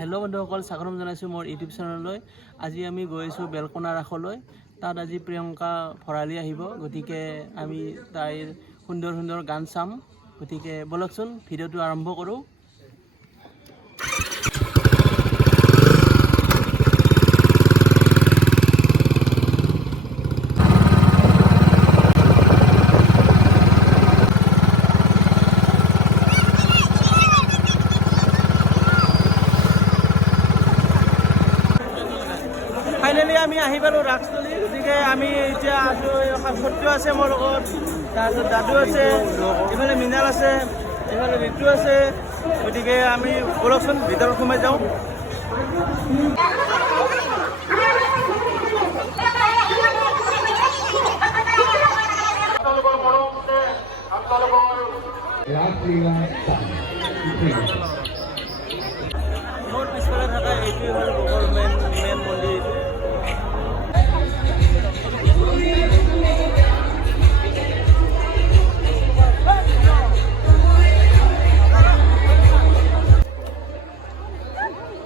হেল্ল' বন্ধুসকল, স্বাগতম জনাইছোঁ মোৰ ইউটিউব চেনেললৈ। আজি আমি গৈ আছোঁ বেলকনা ৰাসলৈ। তাত আজি প্ৰিয়ংকা ভৰালী আহিব, গতিকে আমি তাইৰ সুন্দৰ সুন্দৰ গান চাম। গতিকে বলকচোন ভিডিঅ'টো আৰম্ভ কৰোঁ। ফাইনেলি আমি আহি পালোঁ ৰাসস্থলী। গতিকে আমি এতিয়া আছোঁ, সত্য আছে মোৰ লগত, তাৰপিছত দাদু আছে, এইফালে মৃণাল আছে, এইফালে ঋতু আছে। গতিকে আমি বলকচোন ভিতৰত সোমাই যাওঁ। মোৰ পিছফালে থকা এইটোৱে হ'ল গোবৰ মেইন মন্দিৰ।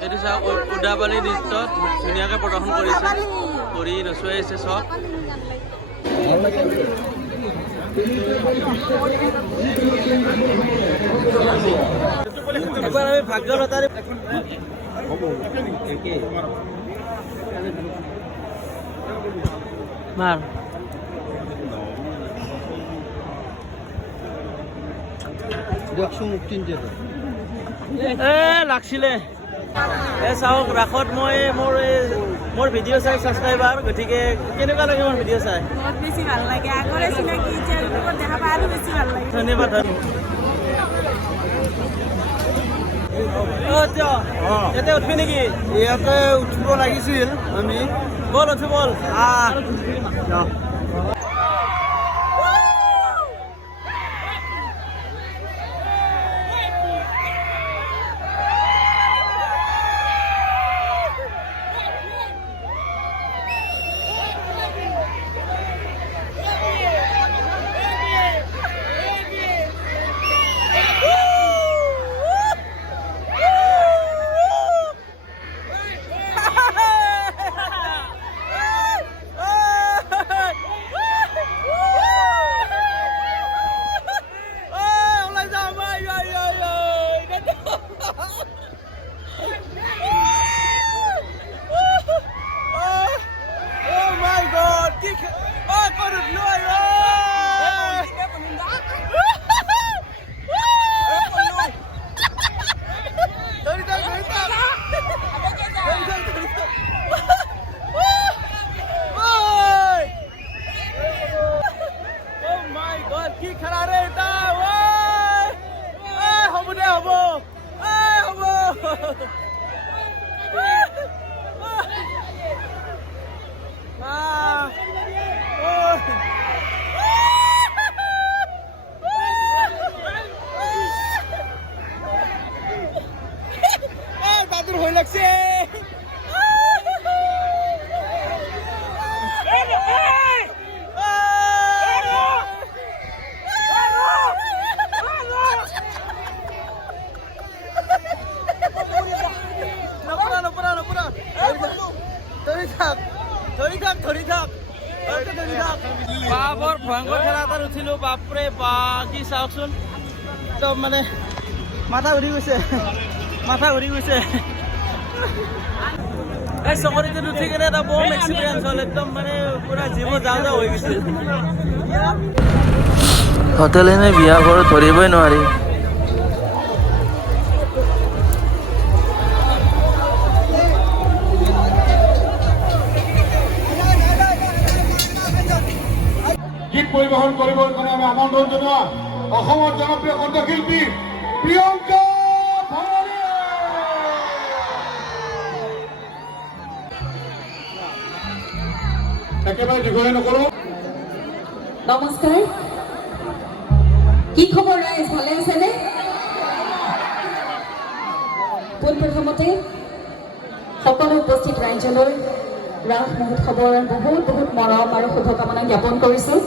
এইটো চাওক, উদাবালি নৃত্যত ধুনীয়াকৈ প্ৰদৰ্শন কৰিছে, কৰি নচুৱাই আছে চব। একবাৰ আমি ভাগ্য লটাৰী মাৰ লাগছিলে। চাওক, ৰাসত মই মোৰ ভিডিঅ' চাই ছাবস্ক্ৰাইবাৰ, গতিকে কেনেকুৱা লাগে মোৰ ভিডিঅ' চাই? বহুত বেছি ভাল লাগে। আগৰে চিনাকি দেখা পাই আৰু বেছি ভাল লাগে। ধন্যবাদ। ইয়াতে উঠবি নেকি? ইয়াতে উঠিব লাগিছিল আমি। বল উঠো, বল। কি খেলা ৰে এটা? হ'ব দে, হ'ব হ'ব। দাদুর ভয় লাগছে। বৰ ভয়ংকৰ খেলা এটাত উঠিলোঁ, বাপৰে বা। কি চাওকচোন, একদম মানে মাথা ঘূৰি গৈছে। এই চকৰিটোত উঠি কিনে এটা বম এক্সপিৰিয়েঞ্চ হ'ল, একদম মানে পুৰা জীৱ যাওঁ যাওঁ হৈ গৈছিল। হোটেল এনে বিয়া ঘৰত ধৰিবই নোৱাৰি। গীত পৰিবেশন কৰিবৰ কাৰণে আমি আমন্ত্ৰণ জনোৱা অসমৰ জনপ্ৰিয় কণ্ঠশিল্পী প্ৰিয়ংকা ভৰালী। একেবাৰে দীঘলে নকৰোঁ। নমস্কাৰ, কি খবৰ ৰাইজ? ভালে আছেনে? পোনপ্ৰথমতে সকলো উপস্থিত ৰাইজলৈ ৰাস মহোৎসৱৰ বহুত বহুত মৰম আৰু শুভকামনা জ্ঞাপন কৰিছোঁ।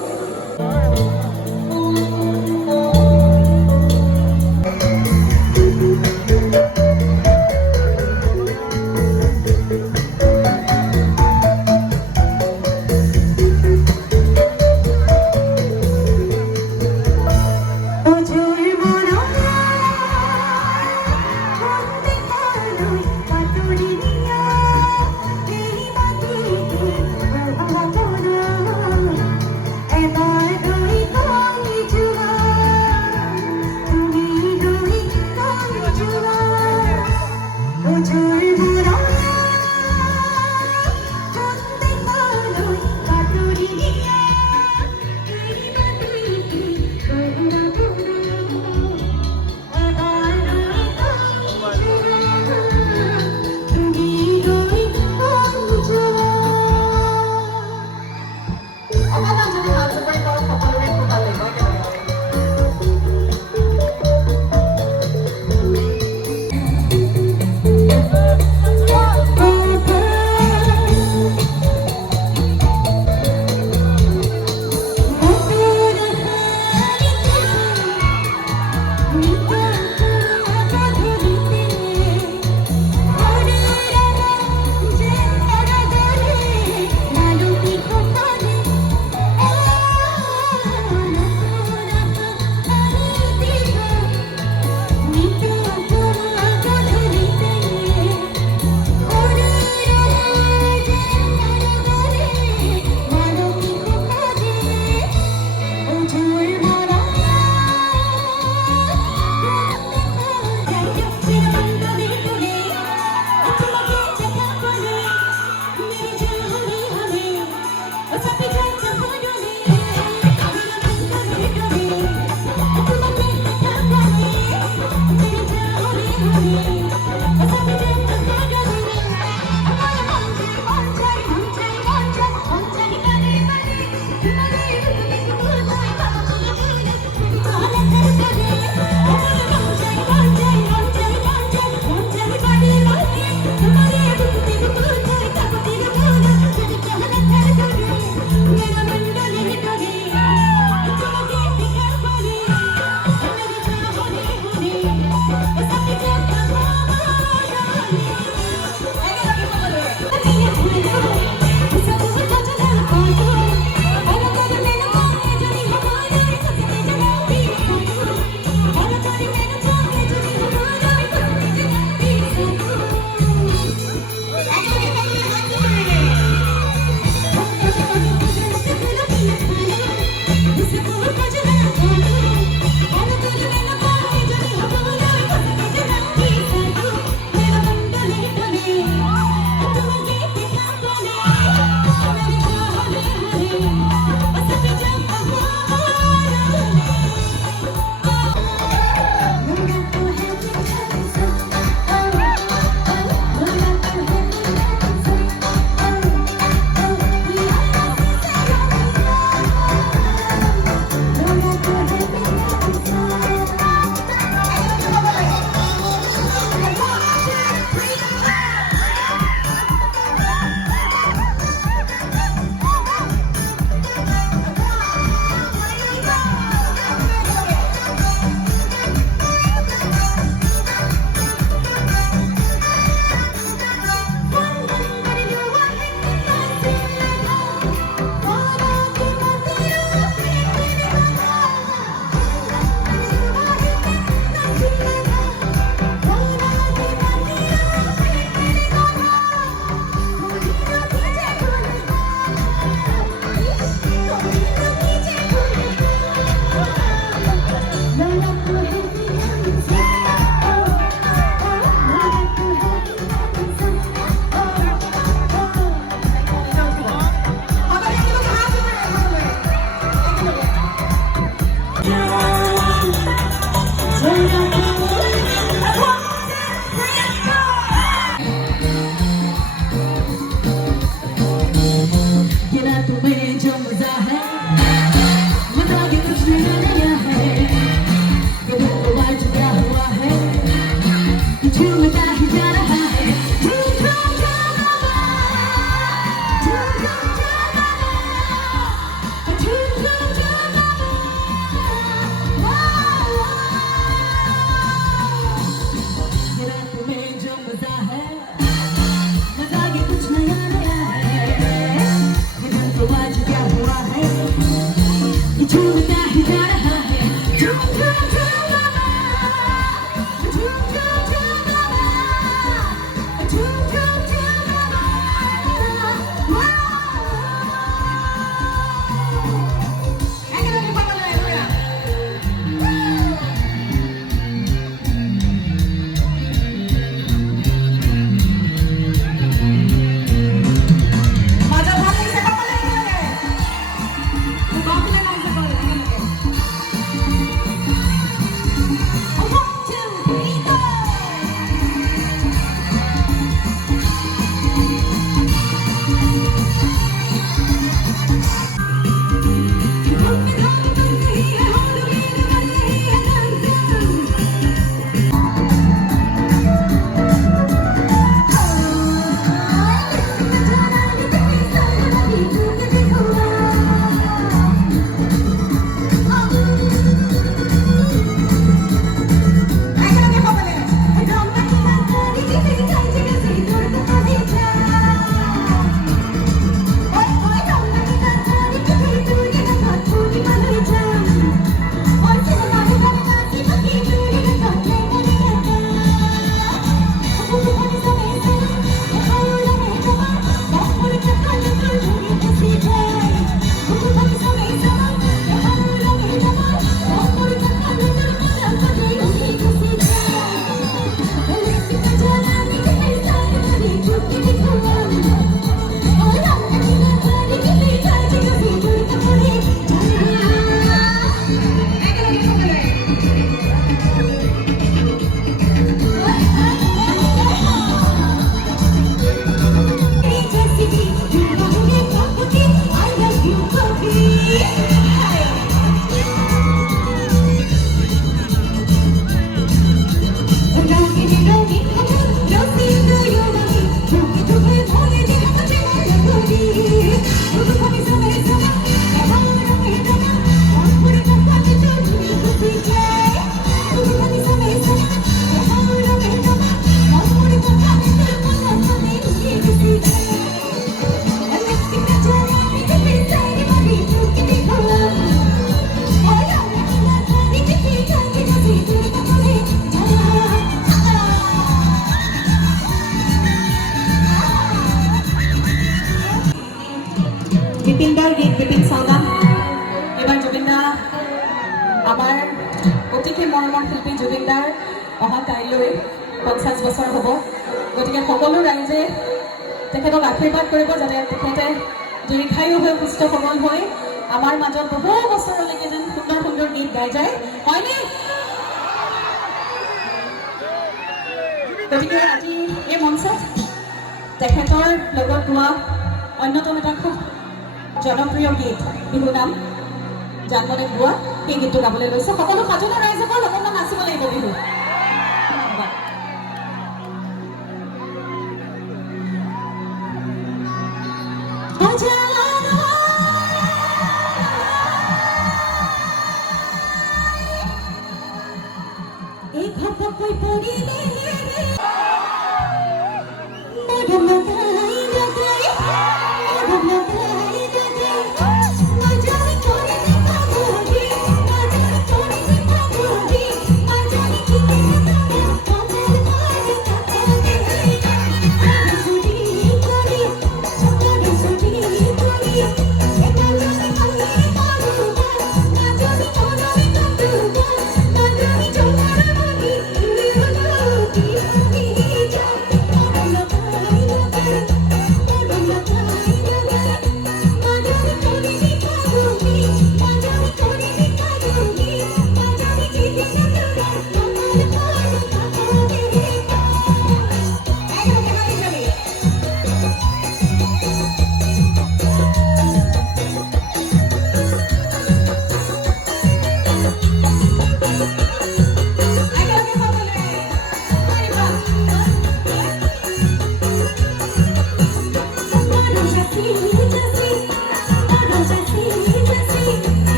বিপিনদাৰ গীত বিপিন চাওদান এইবাৰ জুবিনদা আমাৰ অতিকে মৰমৰ শিল্পী জুবিনদাৰ অহা কাইলৈ 50 বছৰ হ'ব গতিকে সকলো ৰাইজে তেখেতক আশীৰ্বাদ কৰিব যাতে তেখেতে দীৰ্ঘায়ু হৈ সুস্থ সবল হৈ আমাৰ মাজত বহু বছৰলৈকে যেন সুন্দৰ সুন্দৰ গীত গাই যায় হয়নে গতিকে আজি এই মঞ্চত তেখেতৰ লগত গোৱা অন্যতম এটা খুব জনপ্ৰিয় গীত বিহু নাম জানমনে গোৱা সেই গীতটো গাবলৈ লৈছে সকলো সাজুনা ৰাইজসকল অকণমান নাচিব লাগিব বিহু এই ঘপকৈ পৰিলে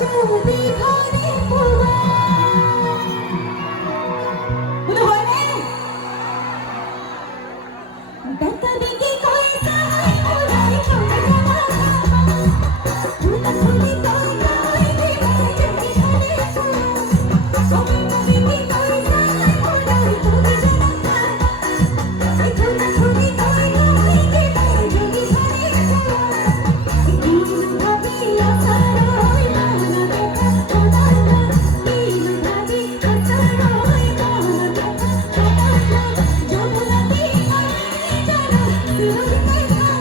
যদি ঘরে পোৱাই কোনো হয়নে বেটা দেখি কৈছা ওলাই থৈ যাবা ফুটা ফুলি তই নাই দিবাই যদি ঘৰে পোৱাই দেখি কৈছা ওলাই থৈ যাবা এই ফুটা ফুলি তই নাই দিবাই যদি ঘৰে পোৱাই দিন ভাবি আছাৰৈ মন দেখা সদায় দিন ভাবি আছাৰৈ মন দেখা সদায় যমুনাতি আই জানা চিৰদিন থাকে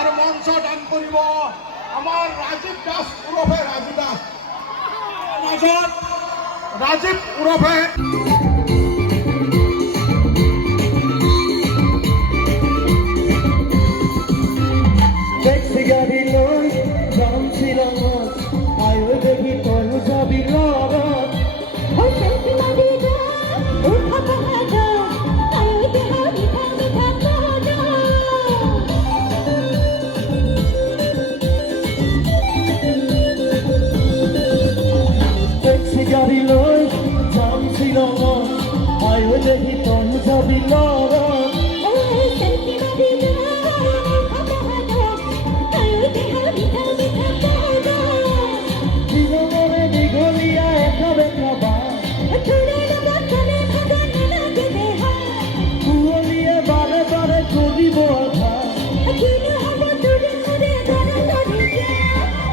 আৰু মঞ্চ দান কৰিব আমাৰ ৰাজীৱ দাস ওৰফে ৰাজীৱ দাস মাজত ৰাজীৱ ওৰফে টেক্সি গাড়ী লৈ যাম শ্বিলঙত আয়ো দেখি তয়ো যাবি লগত টেক্সি গাড়ী লৈ যাম শ্বিলঙত আয়ো দেখি তয়ো যাবি লগত জীৱনৰে দীঘলীয়া একেবাৰে খাবা কুঁৱলীয়ে বাৰে বাৰে কৰিব আধা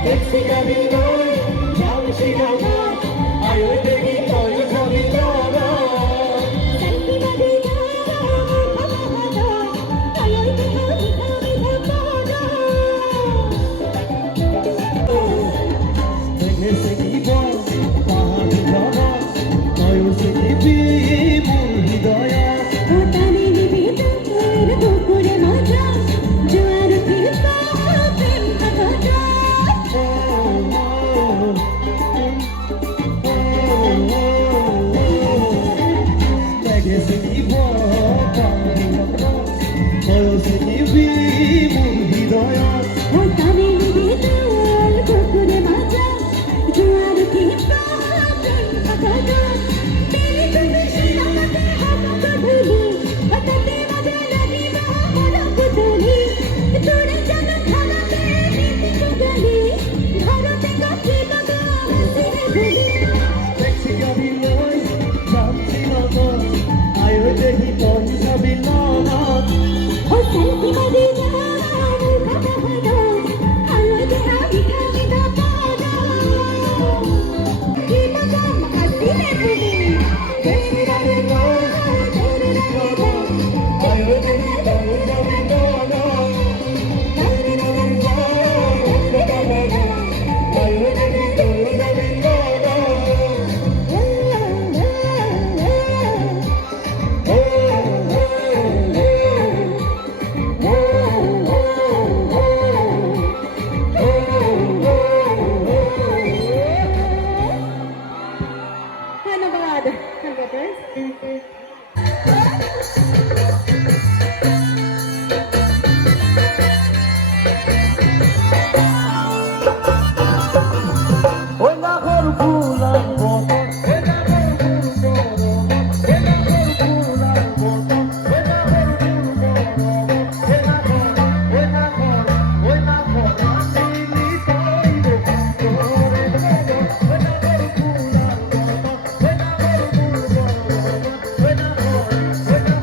টেক্সি গাড়ী লৈ যাম শ্বিলঙত আয়ো দেখি তয়ো যাবি লগত দেখে শিকিব পাহাৰী জনত তয়ো শিকিবি মোৰ হৃদয়ত ওই নাগর ফুলার মতো ওই নাগর ফুল মরম ওই নাগর ফুল মরম ওই নাগর ওই নাগর আমি নিতাইব তোরে দেব ওই নাগর ফুলার মতো ওই নাগর ফুল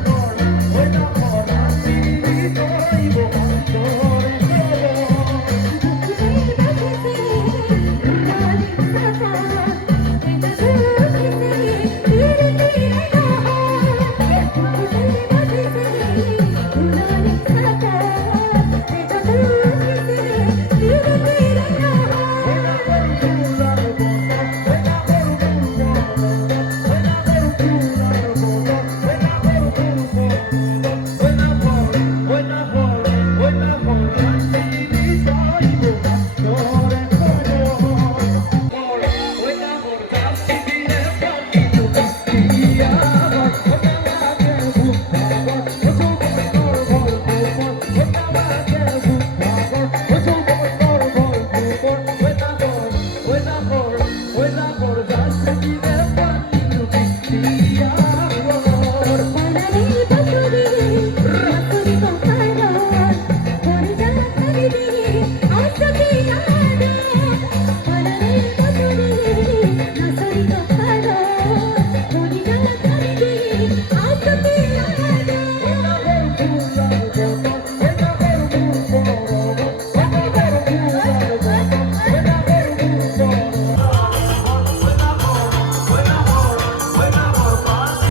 মরম ওই নাগর আমি নিতাইব তোরে দেব Thank you.